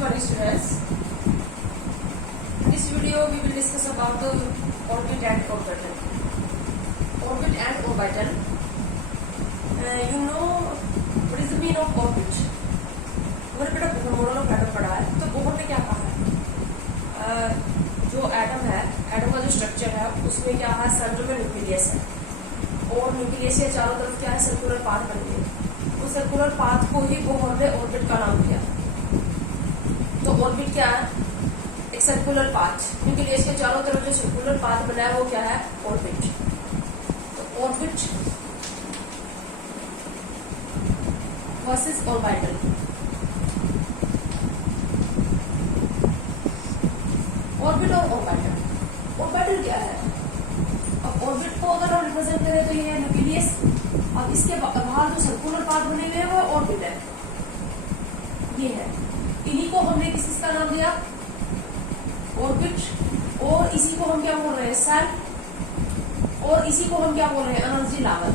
morning students. In this video we will discuss about the orbit and orbital. Orbit and orbital. You know what is the meaning of orbit? हमारे बेटा Bohr model of atom पढ़ा है, तो Bohr ने क्या कहा है? जो एटम है, एटम का जो स्ट्रक्चर है उसमें क्या है, सेंटर में न्यूक्लियस है और न्यूक्लियस के चारों तरफ क्या है, सर्कुलर पाथ बनी है। उस सर्कुलर पाथ को ही बोहर ने ऑर्बिट का नाम दिया। तो ऑर्बिट क्या है? एक सर्कुलर पाथ, न्यूक्लियस के चारों तरफ जो सर्कुलर पाथ बना है वो क्या है? ऑर्बिट। तो ऑर्बिट वर्सेस ऑर्बिटल। ऑर्बिट और ऑर्बिटल। ऑर्बिटल क्या है? अब ऑर्बिट को अगर हम रिप्रेजेंट करें तो ये है न्यूक्लियस, अब इसके बाहर जो सर्कुलर पाथ बने हुए हैं वो ऑर्बिट है, ये है। इन्हीं को हमने किसका नाम दिया? ऑर्बिट। और इसी को हम क्या बोल रहे हैं? सेल। और इसी को हम क्या बोल रहे हैं? Energy level.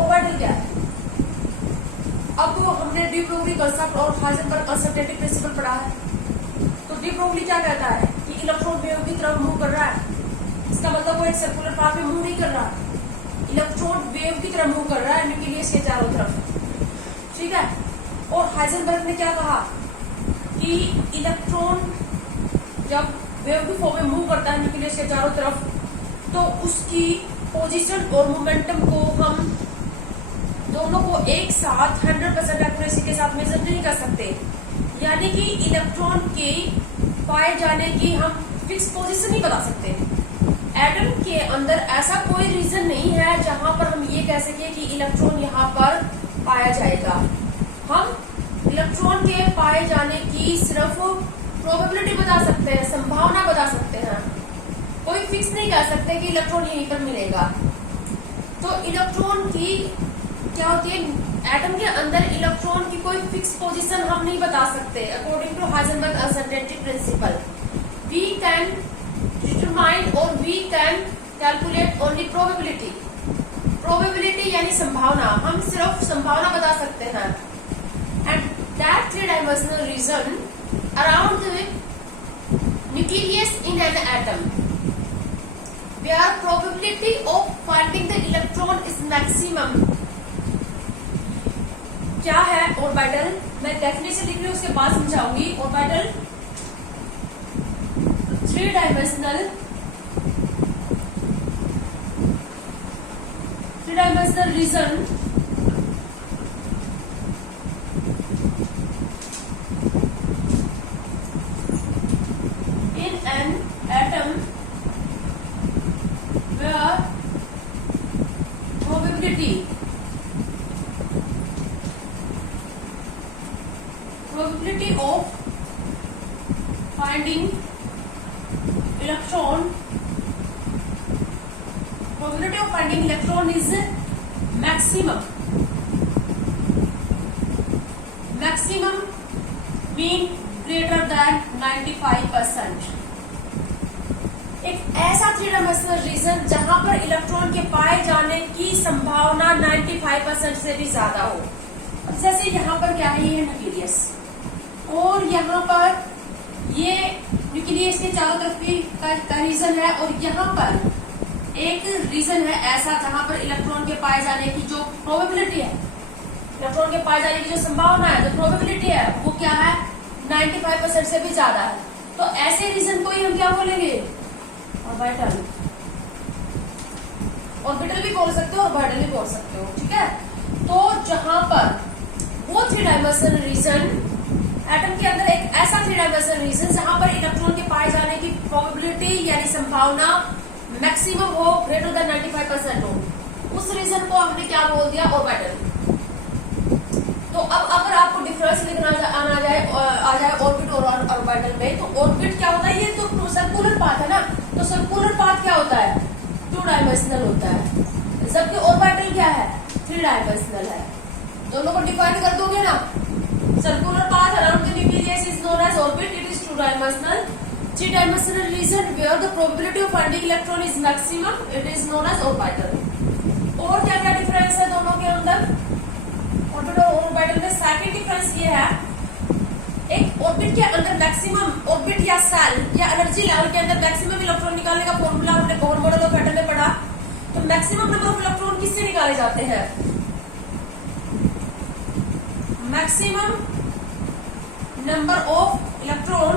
ऑर्बिटल क्या है? अब हमने डी ब्रोगली कंसेप्ट और हाइजेनबर्ग अनसर्टेनिटी प्रिंसिपल पढ़ा है। तो डी ब्रोगली क्या कहता है कि इलेक्ट्रॉन वेव की तरफ मूव कर रहा है, इसका मतलब वो एक सर्कुलर पाथ में मूव नहीं कर रहा, इलेक्ट्रॉन वेव की तरफ मूव कर रहा है न्यूक्लियस के चारों तरफ, ठीक है। और हाइजेनबर्ग ने क्या कहा कि इलेक्ट्रॉन जब वेव की फॉर्म में मूव करता है न्यूक्लियस के चारों तरफ, तो उसकी पोजीशन और मोमेंटम को हम दोनों को एक साथ 100% एक्यूरेसी के साथ मेजर नहीं कर सकते। यानी कि इलेक्ट्रॉन के पाए जाने की हम फिक्स पोजीशन नहीं बता सकते। एटम के अंदर ऐसा कोई रीजन नहीं है जहां पर हम ये कह सके कि इलेक्ट्रॉन यहाँ पर पाया जाएगा। हम इलेक्ट्रॉन के पाए जाने की सिर्फ प्रोबेबिलिटी बता सकते हैं, संभावना बता सकते हैं, कोई फिक्स नहीं कह सकते कि इलेक्ट्रॉन यहीं पर मिलेगा। तो इलेक्ट्रॉन की क्या होती है, एटम के अंदर इलेक्ट्रॉन की कोई फिक्स पोजीशन हम नहीं बता सकते। According to Heisenberg uncertainty principle we can determine और we can calculate only probability. Probability यानी संभावना, हम सिर्फ संभावना बता सकते हैं। And that three dimensional region around the nucleus in an atom where probability of finding the electron is maximum। क्या है ऑर्बिटल? मैं डेफिनेशन लिख रही हूँ, उसके बाद समझाऊंगी। Orbital three dimensional region in an atom where probability of finding electron is maximum mean greater than 95%। एक ऐसा थ्री डायमेंशनल रीजन जहां पर इलेक्ट्रॉन के पाए जाने की संभावना 95% से भी ज्यादा हो। जैसे यहाँ पर क्या है, ये है न्यूक्लियस और यहाँ पर ये न्यूक्लियस के चारों तरफ की का रीजन है, और यहाँ पर एक रीजन है ऐसा जहां पर इलेक्ट्रॉन के पाए जाने की जो प्रोबेबिलिटी है, इलेक्ट्रॉन के पाए जाने की जो संभावना है, जो प्रोबेबिलिटी है, वो क्या है? 95% से भी ज्यादा है। तो ऐसे रीजन को ही हम क्या बोलेंगे? ऑर्बिटल। ऑर्बिटल भी बोल सकते हो, ऑर्बिटल भी बोल सकते हो, ठीक है। तो जहां पर वो थ्री डायमेंशनल रीजन, एटम के अंदर एक ऐसा थ्री डायमेंशनल रीजन जहां पर इलेक्ट्रॉन के पाए जाने की प्रोबेबिलिटी यानी संभावना मैक्सिमम हो, ग्रेटर देन 95% हो, उस रीजन को हमने क्या बोल दिया? ऑर्बिटल। तो अब अगर आपको डिफरेंस लिखना आ जाए ऑर्बिट और ऑर्बिटल में, तो ऑर्बिट क्या होता है? ये तो सर्कुलर पाथ है ना, तो सर्कुलर पाथ क्या होता है? 2 डायमेंशनल होता है, जबकि ऑर्बिटल क्या है? 3 डायमेंशनल है। दोनों को डिफाइन कर दोगे ना, circular path around the nucleus is known as orbit, it is 2 dimensional. 3 dimensional region where the probability of finding electron is maximum, it is known as orbital। और क्या क्या डिफरेंस है दोनों के अंदर? ऑर्बिटल और ऑर्बिटल में ऑर्बिट के अंदर मैक्सिमम ऑर्बिट या सेल या एनर्जी लेवल के अंदर मैक्सिमम इलेक्ट्रॉन निकालने का फॉर्मूला हमने बोहर मॉडल ऑफ एटम में पढ़ा। तो मैक्सिमम नंबर ऑफ इलेक्ट्रॉन किससे निकाले जाते हैं? Maximum number of electron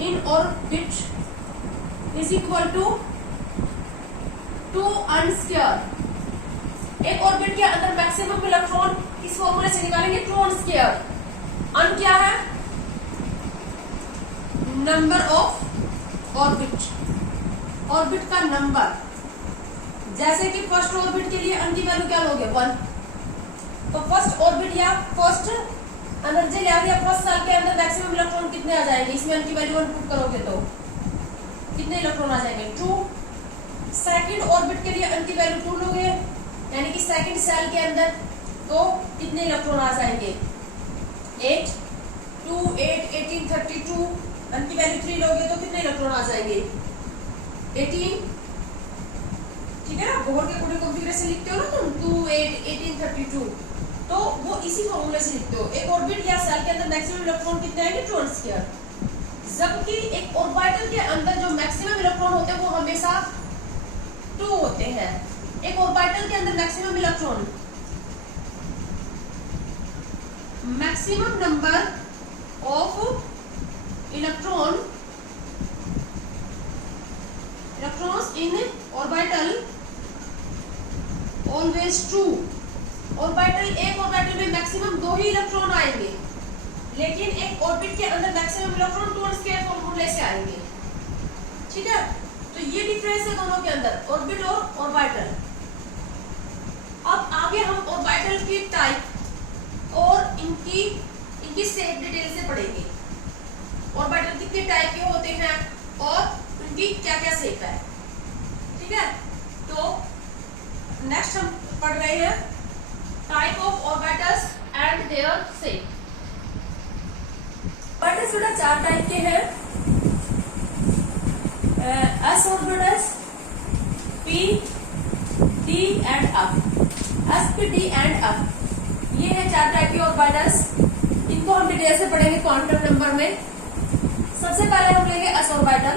in orbit is equal to 2n square. एक ऑर्बिट के अंदर मैक्सिमम इलेक्ट्रॉन इस फॉर्मूले से निकालेंगे 2n स्क्वायर। अन क्या है? नंबर ऑफ ऑर्बिट, ऑर्बिट का नंबर। जैसे कि फर्स्ट ऑर्बिट के लिए अन की वैल्यू क्या लोगे? 1। तो फर्स्ट ऑर्बिट या फर्स्ट एनर्जी लेवल या फर्स्ट सेल के अंदर मैक्सिमम इलेक्ट्रॉन कितने आ जाएंगे? इसमें अन की वैल्यू 1 पुट करोगे तो कितने इलेक्ट्रॉन आ जाएंगे? 2। सेकंड ऑर्बिट के लिए अन की वैल्यू 2 लोगे, यानी कि सेकंड सेल के अंदर, तो कितने इलेक्ट्रॉन आ जाएंगे? 8। 2 8 18 32। अन की वैल्यू 3 लोगे तो कितने इलेक्ट्रॉन आ जाएंगे? 18। ठीक है ना, बोहर के कोड कॉन्फ़िगरेशन लिखते हो ना तुम, 2 8 18 32, तो वो इसी फॉर्मूले से लिखते हो। एक ऑर्बिट या सेल के अंदर मैक्सिमम इलेक्ट्रॉन कितने आएंगे? 2n square. जबकि एक ऑर्बिटल के अंदर जो मैक्सिमम इलेक्ट्रॉन होते हैं वो हमेशा 2 होते हैं। एक ऑर्बिटल के अंदर maximum electron, maximum number of electrons in orbital always 2। Orbital, एक ऑर्बिटल में मैक्सिमम 2 ही इलेक्ट्रॉन आएंगे, लेकिन एक ऑर्बिट के अंदर मैक्सिमम इलेक्ट्रॉन 2n स्क्वायर फॉर्मूले से आएंगे। ठीक है, तो ये डिफरेंस है दोनों के अंदर, ऑर्बिट और ऑर्बिटल। अब आगे हम ऑर्बिटल की टाइप और इनकी शेप डिटेल से पढ़ेंगे। ऑर्बिटल कितने टाइप के होते हैं और उनकी क्या क्या शेप है। ठीक है, तो नेक्स्ट हम पढ़ रहे हैं type of orbitals and their shape. Orbitals बेटा 4 टाइप के हैं, S orbitals, P, D and F. S, P, D and F, ये है 4 टाइप के ऑर्बिटल्स। इनको हम डिटेल से पढ़ेंगे क्वांटम नंबर में। सबसे पहले हम लेंगे एस ऑर्बिटल।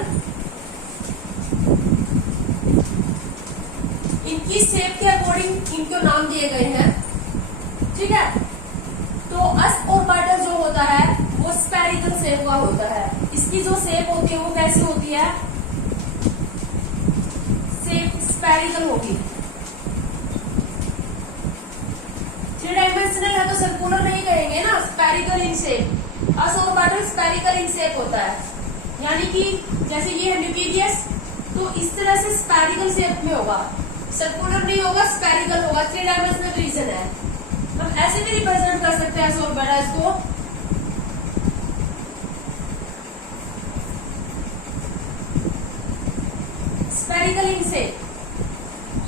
इनकी शेप के अकॉर्डिंग इनको नाम दिए गए हैं। ठीक है, तो एस ऑर्बिटल जो होता है वो स्फेरिकल शेप का होता है। इसकी जो शेप होती है वो कैसी होती है? शेप स्फेरिकल होगी। 3 डायमेंशनल है तो सर्कुलर नहीं कहेंगे ना, spherical in shape. S orbital spherical in shape होता है, यानी कि जैसे ये है न्यूक्लियस, तो इस तरह से स्फेरिकल शेप में होगा, सर्कुलर नहीं होगा, स्फेरिकल होगा। 3 डायमेंशनल रीजन है। हम ऐसे भी रिप्रेजेंट कर सकते हैं एस ऑर्बिटल्स को। Spherical in shape.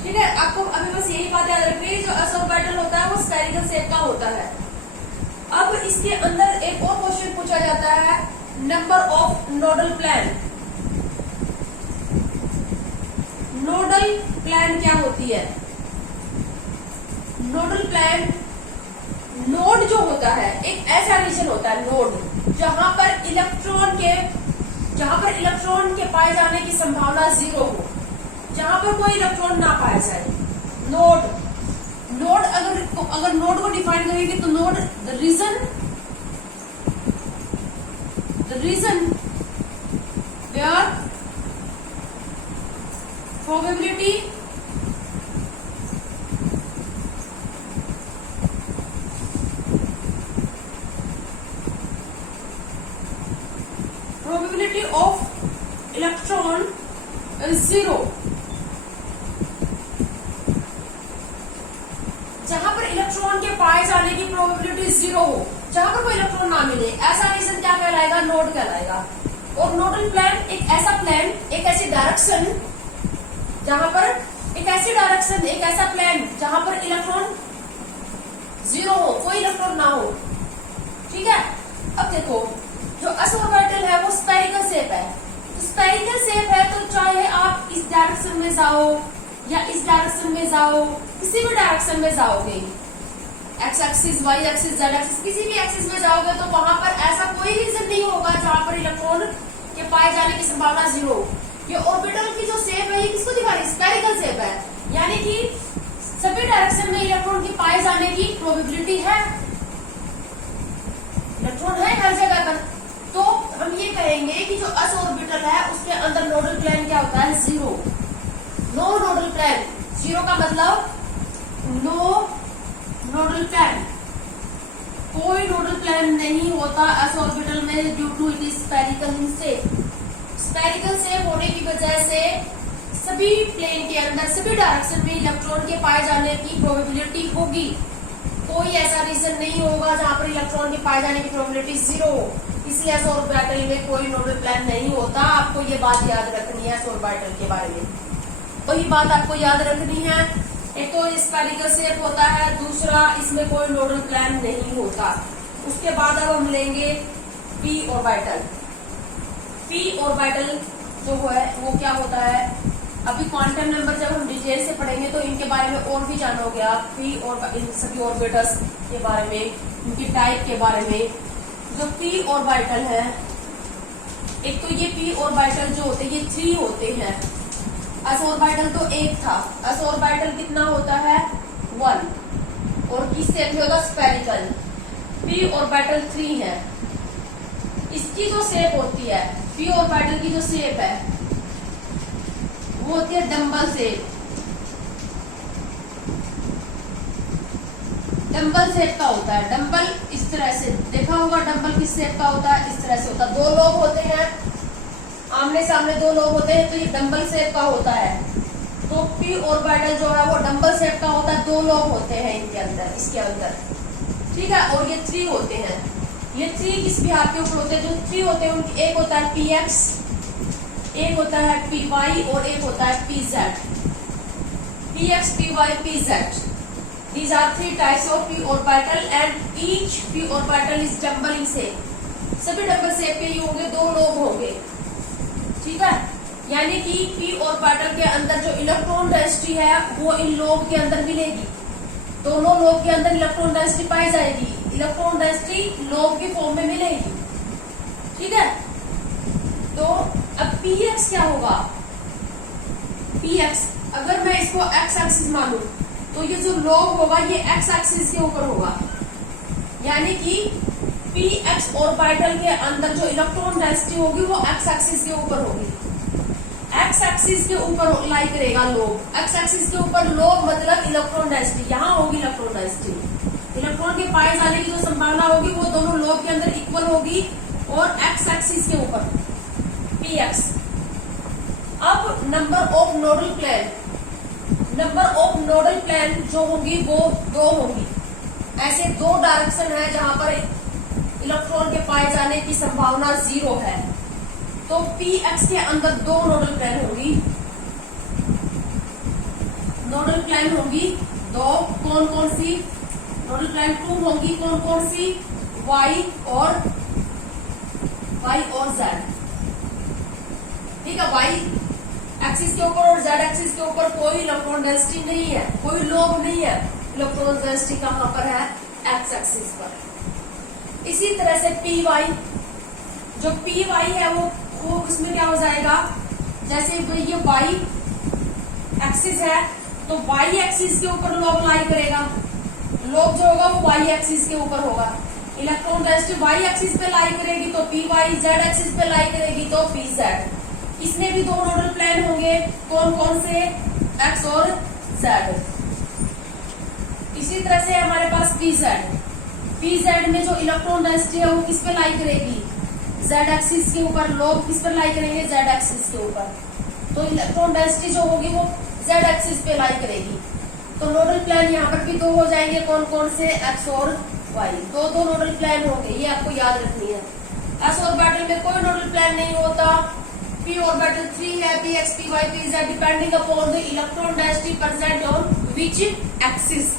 ठीक है, आपको अभी बस यही बात याद रखनी है, जो एस ऑर्बिटल होता है वो स्फेरिकल शेप का होता है। अब इसके अंदर एक और क्वेश्चन पूछा जाता है, number of nodal plane. Nodal plane क्या होती है? नोडल प्लेन, नोड जो होता है एक ऐसा रीजन होता है, नोड, जहां पर इलेक्ट्रॉन के पाए जाने की संभावना 0 हो, जहां पर कोई इलेक्ट्रॉन ना पाया जाए। नोड अगर नोड को डिफाइन करेंगे तो node the region where probability of electron is 0। जहां पर इलेक्ट्रॉन के पाए जाने की प्रोबेबिलिटी 0 हो, जहां पर कोई इलेक्ट्रॉन ना मिले, ऐसा रीजन क्या कहलाएगा? नोड कहलाएगा। और नोडल प्लेन एक ऐसा प्लेन, एक ऐसी डायरेक्शन जहां पर एक ऐसा प्लेन जहां पर इलेक्ट्रॉन 0 हो, कोई इलेक्ट्रॉन ना हो। ठीक है, अब देखो जो एस ऑर्बिटल है वो स्फेरिकल शेप है। तो स्फेरिकल शेप है तो चाहे आप इस डायरेक्शन में जाओ या इस डायरेक्शन में जाओ, किसी भी डायरेक्शन में जाओगे, x axis, y axis, z axis, किसी भी एक्सिस में जाओगे तो वहां पर ऐसा कोई रीजन नहीं होगा जहां पर इलेक्ट्रॉन के पाए जाने की संभावना 0। ये ऑर्बिटल की जो शेप है ये किसको दिखा रही है? स्फेरिकल शेप है, यानी कि सभी डायरेक्शन में इलेक्ट्रॉन के पाए जाने की प्रोबेबिलिटी है। इलेक्ट्रॉन है हर जगह पर, तो हम ये कहेंगे कि जो s ऑर्बिटल है उसके अंदर नोडल प्लेन क्या होता है? 0। नो नोडल प्लेन, 0 का मतलब नो नोडल प्लेन, कोई नोडल प्लेन नहीं होता s ऑर्बिटल में due to it is spherical in shape. Spherical shape होने की वजह से सभी प्लेन के अंदर, सभी डायरेक्शन में इलेक्ट्रॉन के पाए जाने की प्रोबेबिलिटी होगी। कोई ऐसा रीजन नहीं होगा जहां पर इलेक्ट्रॉन के पाए जाने की प्रोबेबिलिटी 0 हो। इसलिए s ऑर्बिटल में कोई नोडल प्लेन नहीं होता। आपको ये बात याद रखनी है s ऑर्बिटल के बारे में, तो ये बात आपको याद रखनी है। एक तो स्फेरिकल शेप होता है, दूसरा इसमें कोई नोडल प्लेन नहीं होता। उसके बाद अब हम लेंगे p ऑर्बिटल। p ऑर्बिटल जो है वो क्या होता है? अभी क्वांटम नंबर जब हम डिटेल से पढ़ेंगे तो इनके बारे में और भी जानोगे आप, p और इन सभी ऑर्बिटल्स के बारे में, इनकी टाइप के बारे में। जो p ऑर्बिटल है, एक तो ये p ऑर्बिटल जो होते हैं ये 3 होते हैं। s ऑर्बिटल तो 1 था, s ऑर्बिटल कितना होता है? 1, और किस शेप में होगा? स्फेरिकल। p ऑर्बिटल 3 है। इसकी जो शेप होती है, p ऑर्बिटल की जो शेप है वो होती है डंबल शेप। डंबल शेप का होता है। डंबल इस तरह से देखा होगा, डंबल किस शेप का होता है? इस तरह से होता है। 2 लोब होते हैं, आमने सामने 2 लोब होते हैं, तो ये डंबल शेप का होता है। तो p ऑर्बिटल जो है वो डंबल शेप का होता है। 2 लोब होते हैं इनके अंदर, इसके अंदर, ठीक है। और ये 3 होते हैं। ये 3 किस बिहार के ऊपर होते हैं? जो 3 होते हैं उनकी एक होता है px, एक होता है py और एक होता है pz। px, py, pz, these are 3 types of p orbital and each p orbital is double in shape। सभी डबल शेप के ही होंगे, 2 लोब होंगे, ठीक है। यानी कि p ऑर्बिटल के अंदर जो इलेक्ट्रॉन डेंसिटी है वो इन लोब के अंदर मिलेगी। दोनों लोब के अंदर इलेक्ट्रॉन डेंसिटी पाई जाएगी। इलेक्ट्रॉन डेंसिटी लोब की फॉर्म में मिलेगी, ठीक है। तो अब px क्या होगा? px अगर मैं इसको x एक्सिस मानूं तो ये जो लोब होगा ये x एक्सिस के ऊपर होगा। यानी कि px ऑर्बिटल के अंदर जो इलेक्ट्रॉन डेंसिटी होगी वो x एक्सिस के ऊपर होगी। x एक्सिस के ऊपर लाई करेगा लोब। x एक्सिस के ऊपर लोब मतलब इलेक्ट्रॉन डेंसिटी, यहाँ होगी इलेक्ट्रॉन डेंसिटी। इलेक्ट्रॉन के पाए जाने की जो संभावना होगी वो दोनों लोब के अंदर इक्वल होगी और x एक्सिस के ऊपर px। अब number of nodal plane, number of nodal plane जो होंगी वो 2 होंगी। ऐसे 2 डायरेक्शन है जहां पर इलेक्ट्रॉन के पाए जाने की संभावना 0 है। तो px के अंदर 2 नोडल प्लेन होंगी। नोडल प्लेन होंगी 2, कौन कौन सी? नोडल प्लेन 2 होंगी, कौन कौन सी? y और z, ठीक है। y एक्सिस के ऊपर और z एक्सिस के ऊपर कोई इलेक्ट्रॉन डेंसिटी नहीं है, कोई लोब नहीं है। इलेक्ट्रॉन डेंसिटी कहां पर है? x एक्सिस पर। इसी तरह से py, जो py है वो उसमें क्या हो जाएगा? जैसे ये y एक्सिस है तो y एक्सिस के ऊपर लोब लाई करेगा। लोब जो होगा वो y एक्सिस के ऊपर होगा। इलेक्ट्रॉन डेंसिटी y एक्सिस पे लाई करेगी तो py, z एक्सिस पे लाई करेगी तो pz। इसमें भी 2 नोडल प्लेन होंगे, कौन कौन से? x और z। इसी तरह से हमारे पास pz में जो इलेक्ट्रॉन डेंसिटी है वो किस पे लाई करेगी? z एक्सिस के ऊपर। लोब किस पर लाई करेंगे? z एक्सिस के ऊपर। तो इलेक्ट्रॉन डेंसिटी जो होगी वो z एक्सिस पे लाई करेगी। तो नोडल प्लेन यहाँ पर भी 2 हो जाएंगे, कौन कौन से? x और y। 2 नोडल प्लेन होंगे, ये आपको याद रखनी है। s ऑर्बिटल में कोई नोडल प्लेन नहीं होता। p ऑर्बिटल 3 है, px, py, pz depending upon the electron density present on which axis.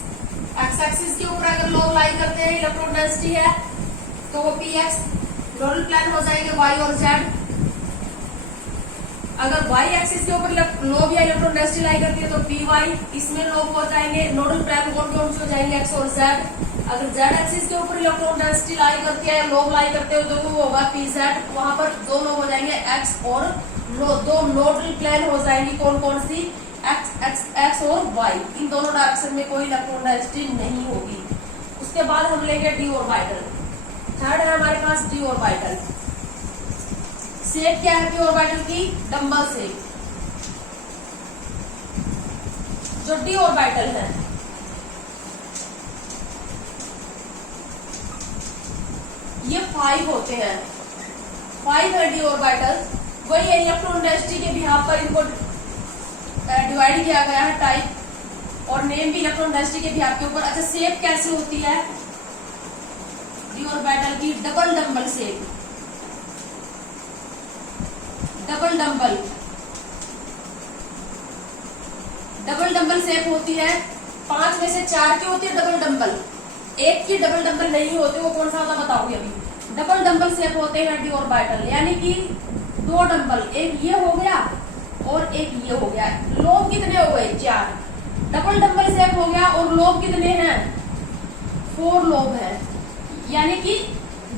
x axis के ऊपर अगर लोब लाई करते हैं, इलेक्ट्रॉन डेंसिटी है तो वो px। नोडल प्लेन हो जाएंगे y और z। अगर y एक्सिस के ऊपर लोब या इलेक्ट्रॉन डेंसिटी लाई करती है तो py। इसमें लोब हो जाएंगे, नोडल प्लेन कौन कौन से हो जाएंगे? x और z। अगर जेड एक्सिस के ऊपर इलेक्ट्रॉन डेंसिटी लाई करती है या लोब लाई करते हो तो वो होगा पी जेड, वहां पर दो लोब हो जाएंगे एक्स और दो नोडल प्लेन हो जाएंगी, कौन कौन सी, एक्स और वाई, इन दोनों डायरेक्शन में कोई इलेक्ट्रॉन डेंसिटी नहीं होगी। उसके बाद हम लेंगे डी ऑर्बिटल। थर्ड है हमारे पास डी ऑर्बिटल। शेप क्या है डी ऑर्बिटल की, डंबल शेप। जो डी ऑर्बिटल है ये 5 होते हैं, 5 है डी ऑर्बिटल। वही इलेक्ट्रॉन डेंसिटी के बिहाफ पर इनको डिवाइड किया गया है टाइप, और नेम भी इलेक्ट्रॉन डेंसिटी के बिहाफ के ऊपर। अच्छा शेप कैसी होती है डी ऑर्बिटल की, double dumbbell shape, double dumbbell, double dumbbell shape होती है। 5 में से 4 की होती है डबल डंबल, एक की डबल डंबल नहीं होते, वो कौन सा होता बताओगे अभी। डबल डंबल शेप होते हैं डी ऑर्बिटल, यानी कि 2 डंबल, एक ये हो गया और एक ये हो गया। लोब कितने हो गए, 4। डबल डंबल शेप हो गया और लोब कितने हैं, 4 लोब है। यानी कि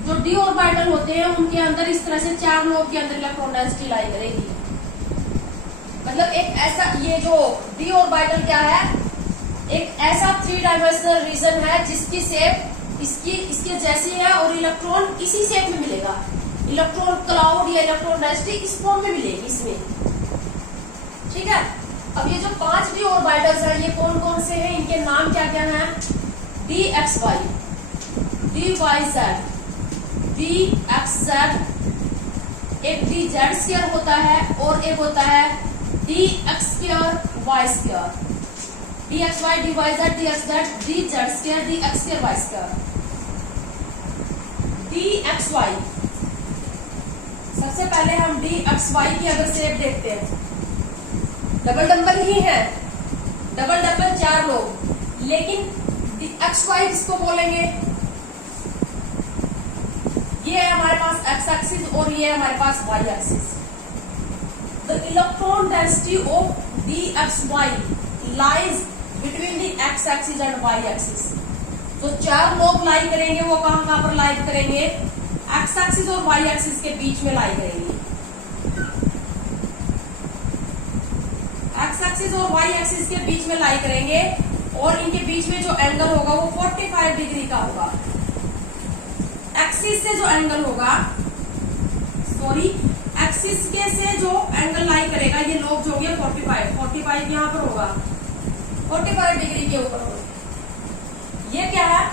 जो डी ऑर्बिटल होते हैं उनके अंदर इस तरह से 4 लोब के अंदर इलेक्ट्रॉन डेंसिटी लाई करेगी। मतलब एक ऐसा, ये जो डी ऑर्बिटल क्या है, एक ऐसा 3 डायमेंशनल रीजन है जिसकी शेप इसके जैसी है और इलेक्ट्रॉन इसी शेप में मिलेगा। इलेक्ट्रॉन क्लाउड या इलेक्ट्रॉन डेंसिटी इस फॉर्म में मिलेगी इसमें, ठीक है। अब ये जो 5 डी ऑर्बिटल्स हैं ये कौन कौन से हैं, इनके नाम क्या क्या हैं, d x y, d y z, d x z, एक डी जेड स्क्वायर होता है और एक होता है d x square y square, d x y, d y z, d x z, d z square, d x square y square. D x y, सबसे पहले हम डी एक्स वाई की अगर शेप देखते हैं, डबल डंबल ही है, double dumbbell 4 लोग, लेकिन डी एक्स वाई किसको बोलेंगे, ये है हमारे पास एक्स एक्सिस और ये है हमारे पास Y axis. The electron density of D x Y lies between the x axis and Y axis. तो 4 लोग लाई करेंगे, वो कहां पर लाई करेंगे, एक्स एक्सिस और वाई एक्सिस के बीच में लाई करेंगे। एक्स एक्सिस और वाई एक्सिस के बीच में लाई करेंगे और इनके बीच में जो एंगल होगा वो 45 डिग्री का होगा। एक्सिस से जो एंगल होगा, सॉरी, एक्सिस के से जो एंगल लाई करेगा, ये लोग जो होंगे 45 यहाँ पर होगा, 45 डिग्री के ऊपर होगा। ये क्या है,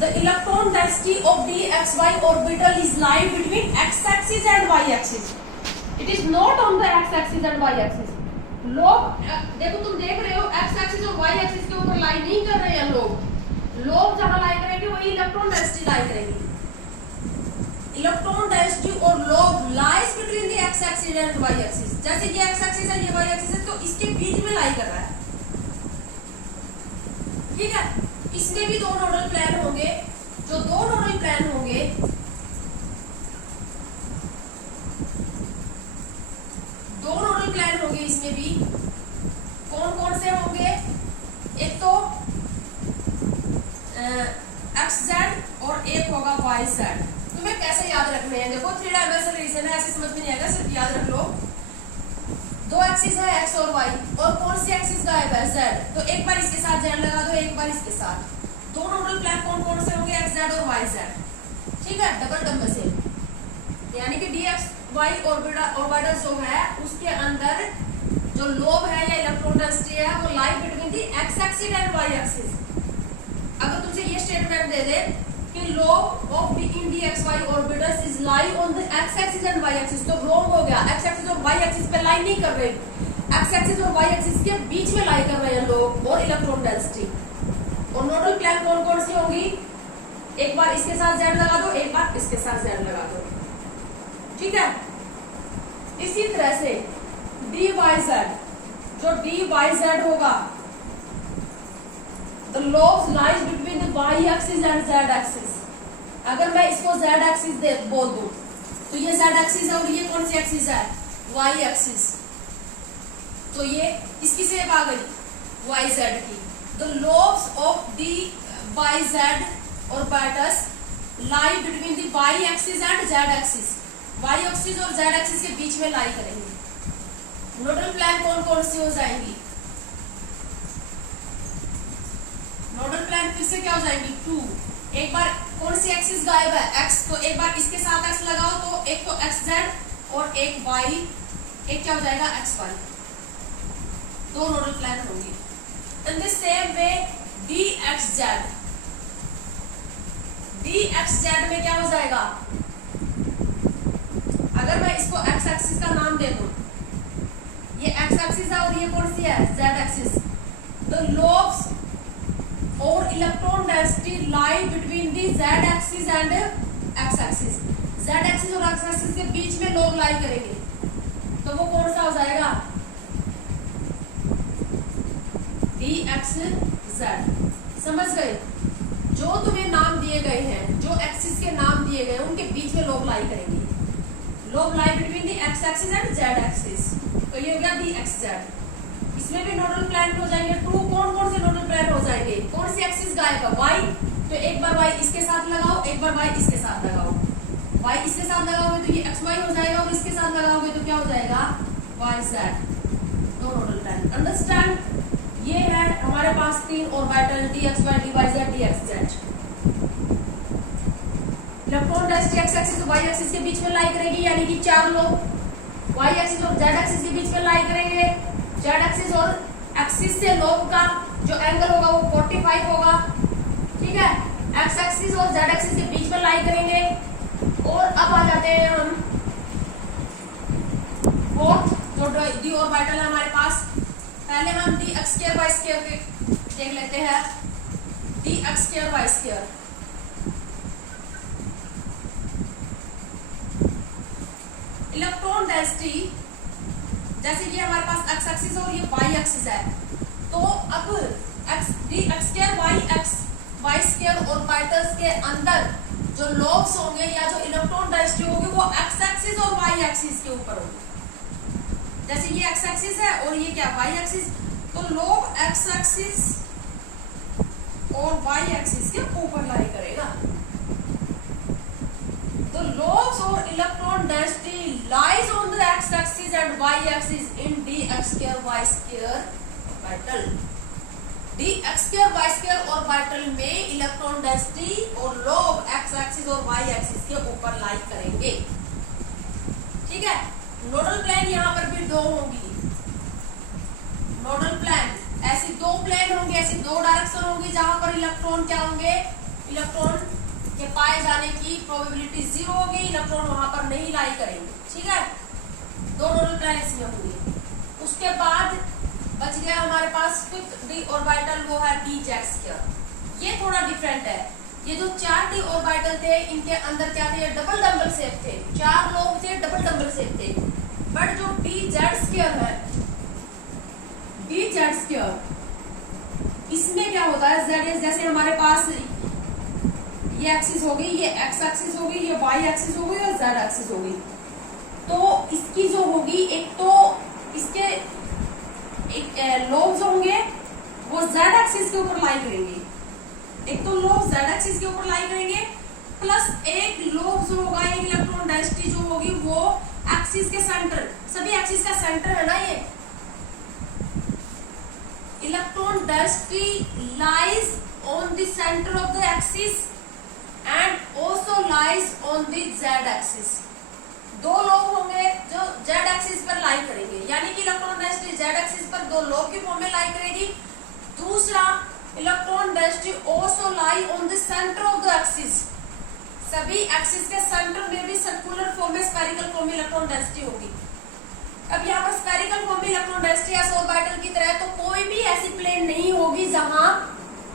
the electron density of D x y orbital is lie between x axis and Y axis, it is not on the x axis and Y axis. लोग देखो, तुम देख रहे हो एक्स एक्सिस और वाई एक्सिस के ऊपर लाई नहीं कर रहे हैं लोग जहां लाई करेंगे वही इलेक्ट्रॉन डेंसिटी लाई करेंगे। इलेक्ट्रॉन डेंसिटी और lobe lies between the x axis and Y axis. जैसे ये एक्स एक्सिस है, ये वाई एक्सिस है, तो इसके बीच में लाई कर रहा है, ठीक है। इसमें भी 2 नोडल प्लेन होंगे, जो 2 नोडल प्लेन होंगे, इसमें भी कौन कौन से होंगे, एक तो एक्स जेड और एक होगा वाई जेड। तुम्हें कैसे याद रखने हैं, देखो 3 डायमेंशनल रीजन है, ऐसे समझ में नहीं आएगा, सिर्फ याद रख लो। 2 एक्सिस है एक्स और वाई, और कौन सी एक्सिस गायब है, जेड। तो एक बार इसके साथ जेड लगा दो, एक बार इसके साथ। 2 नोडल प्लेन कौन कौन से होंगे, एक्स जेड और वाई जेड, ठीक है, डबल डंबल से। यानी कि डी एक्स वाई ऑर्बिटल जो है उसके अंदर जो लोब है या इलेक्ट्रॉन डेंसिटी है वो lie between the x axis and Y axis. अगर तुमसे ये स्टेटमेंट दे दे कि lobe of in d x y orbitals is lie on the x axis and Y axis, तो रॉन्ग हो गया। एक्स एक्सिस और वाई एक्सिस पे लाई नहीं कर रहे, एक्स एक्सिस और वाई एक्सिस के बीच में लाई कर रहे हैं लोब और इलेक्ट्रॉन डेंसिटी। और नोडल प्लेन कौन कौन सी होंगी, एक बार इसके साथ जेड लगा दो, एक बार इसके साथ जेड लगा दो, ठीक है। इसी तरह से डी वाई जेड, जो डी वाई जेड होगा, the lobes lies between the y axis and z axis. अगर मैं इसको जेड एक्सिस दे बोल दूं तो ये जेड एक्सिस है और ये कौन सी एक्सिस है, वाई एक्सिस। तो ये इसकी शेप आ गई वाई जेड की। The lobes of d y z orbitals lie between the y axis and z axis, y axis और जेड एक्सिस के बीच में लाई करेंगे। नोडल प्लान कौन कौन सी हो जाएंगी? नोडल प्लान फिर से क्या हो जाएंगी? 2। एक बार कौन सी एक्सिस गायब है? एक्स, तो एक बार इसके साथ एक्स लगाओ तो एक तो एक्स जेड और एक वाई, एक क्या हो जाएगा? X Y. 2 नोडल प्लान होंगी। In the same way D x z, d x Z में क्या हो जाएगा? अगर मैं इसको एक्स एक्सिस का नाम दे दूं, ये एक्स एक्सिस है और ये कौन सी है? Z axis. द लोब्स और electron density lie between the Z axis and x axis, z axis और एक्स एक्सिस के बीच में लोब लाई करेंगे, तो वो कौन सा हो जाएगा? D x Z. समझ गए? जो तुम्हें नाम दिए गए हैं, जो एक्सिस के नाम दिए गए उनके बीच में लोब लाई करेंगे। Lobe lie between the x axis and z axis, तो ये हो गया डी एक्स जेड। इसमें भी नोडल प्लान हो जाएंगे 2। कौन कौन से नोडल प्लान हो जाएंगे? कौन सी एक्सिस गायब है? वाई, तो एक बार वाई इसके साथ लगाओ, एक बार वाई इसके साथ लगाओ। वाई इसके साथ लगाओगे तो ये एक्स वाई हो जाएगा और इसके साथ लगाओगे तो क्या हो जाएगा? Y z. 2 nodal plane. Understand? ये है हमारे पास 3 orbital d x y d y z d x z. Electron density x axis और वाई एक्सिस के बीच में लाई करेगी, यानी कि 4 लोग वाई एक्सिस और जेड एक्सिस के बीच में लाई करेंगे। जेड एक्सिस और एक्सिस से लोब का जो एंगल होगा वो 45 होगा। ठीक है, एक्स एक्सिस और जेड एक्सिस के बीच में लाई करेंगे। और अब आ जाते हैं हम फोर्थ जो डी ऑर्बिटल है हमारे पास। पहले हम d x square y square देख लेते हैं। D x square y square, electron density जैसे कि हमारे पास एक्स एक्सिस और ये वाई एक्सिस है, तो अब d x square y square orbitals के अंदर जो लोब्स होंगे या जो इलेक्ट्रॉन डेंसिटी होगी वो एक्स एक्सिस और वाई एक्सिस के ऊपर होगी। जैसे ये एक्स एक्सिस है और ये क्या? Y axis. तो लोब एक्स एक्सिस और वाई एक्सिस के ऊपर लाई करेगा। तो लोब्स और electron density lies on the x axis and Y axis in d x square y square orbital. D x square y square orbital में electron density और lobe x axis और y axis के ऊपर लाई करेंगे। ठीक है, nodal plan यहाँ पर भी 2 होंगी। नोडल प्लान ऐसी 2 प्लेन होंगे, ऐसी 2 डायरेक्शन होंगी जहां पर इलेक्ट्रॉन क्या होंगे? इलेक्ट्रॉन के पाए जाने की प्रोबेबिलिटी 0 होगी, इलेक्ट्रॉन वहां पर नहीं लाई करेंगे। ठीक है, 2 नोडल प्लान इसमें होंगे। उसके बाद बच गया हमारे पास 5th डी ऑर्बिटल, वो है डी जेड स्क्वायर। ये थोड़ा डिफरेंट है। ये जो 4 डी ऑर्बिटल थे इनके अंदर क्या थे? डबल डंबल शेप थे। 4 लोग थे, डबल डंबल शेप थे। बट जो डी जेड स्क्वायर है, डी जेड स्क्वायर, इसमें क्या होता है? जेड जैसे हमारे पास ये एक्सिस होगी, ये एक्स एक्सिस होगी, ये वाई एक्सिस होगी और जेड एक्सिस होगी। तो इसकी जो होगी, एक तो इसके लोब्स होंगे वो जेड एक्सिस के ऊपर लाई करेंगे। एक तो लोब जेड एक्सिस के ऊपर लाई करेंगे, प्लस एक लोब जो होगा, एक इलेक्ट्रॉन डेंसिटी जो होगी वो एक्सिस के सेंटर, सभी एक्सिस का सेंटर है ना ये। Electron density lies on the centre of the axis and also lies on the Z axis. 2 lobe होंगे जो जेड एक्सिस पर लाई करेंगे, यानी कि इलेक्ट्रॉन डेंसिटी जेड एक्सिस पर 2 लोब की फॉर्म में लाई करेगी। दूसरा, electron density also lie on the centre of the axis. सभी एक्सिस के सेंटर में भी सर्कुलर फॉर्म में, स्फेरिकल फॉर्म में इलेक्ट्रॉन डेंसिटी होगी। अब यहाँ पर स्फेरिकल फॉर्म में इलेक्ट्रॉन डेंसिटी एस ऑर्बिटल की तरह, तो कोई भी ऐसी प्लेन नहीं होगी जहां,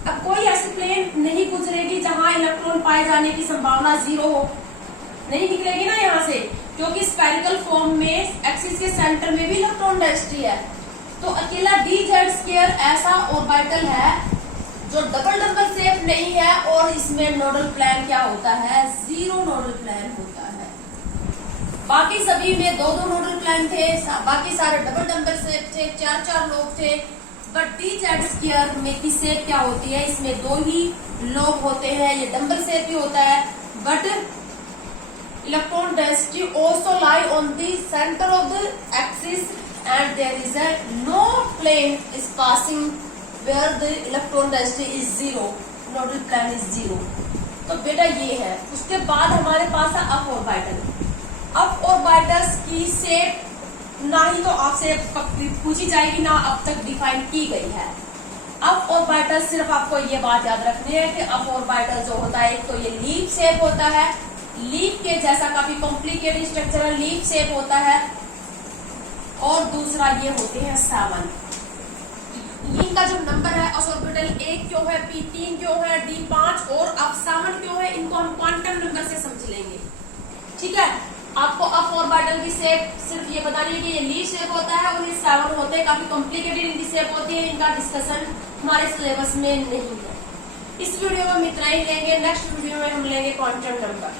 अब कोई ऐसी प्लेन नहीं गुजरेगी जहां इलेक्ट्रॉन पाए जाने की संभावना 0 हो। नहीं निकलेगी ना यहाँ से, क्योंकि स्फेरिकल फॉर्म में एक्सिस के सेंटर में भी इलेक्ट्रॉन डेंसिटी है। तो अकेला डी जेड स्क्वायर ऐसा ऑर्बिटल है जो डबल डबल शेप नहीं है और इसमें नोडल प्लान क्या होता है? 0 नोडल प्लान होता है। बाकी सभी में 2-2 नोडल प्लान थे, बाकी सारे डबल डबल शेप थे, 4-4 लोग थे। बट डी जेड स्क्वायर में की शेप क्या होती है, इसमें दो ही लोब होते हैं, ये डम्बल शेप ही होता है, but electron density also lie on the centre of the axis and there is a no plane is passing where the electron density is zero, nodal plane is zero. तो बेटा ये है। उसके बाद हमारे पास है अप ऑर्बिटल। अप ऑर्बिटल्स की शेप ना ही तो आपसे पूछी जाएगी ना अब तक डिफाइन की गई है। अप ऑर्बिटल सिर्फ आपको ये बात याद रखनी है कि अप ऑर्बिटल जो होता है, एक तो ये लीफ शेप होता है, लीफ के जैसा काफी कॉम्प्लिकेटेड स्ट्रक्चरल लीफ शेप होता है, और दूसरा ये होते हैं 7। इनका जो नंबर है अस ऑर्बिटल 1 क्यों है, P3 क्यों है, D5 और अब 7 क्यों है, इनको हम क्वांटम नंबर से समझ लेंगे। ठीक है, आपको अप ऑर्बिटल की शेप सिर्फ ये बतानी है कि ये लीफ शेप होता है और ये 7 होते हैं, काफी कॉम्प्लिकेटेड इनकी शेप होती है, इनका डिस्कशन हमारे सिलेबस में नहीं है। इस वीडियो में हम इतना ही लेंगे, नेक्स्ट वीडियो में हम लेंगे क्वांटम नंबर।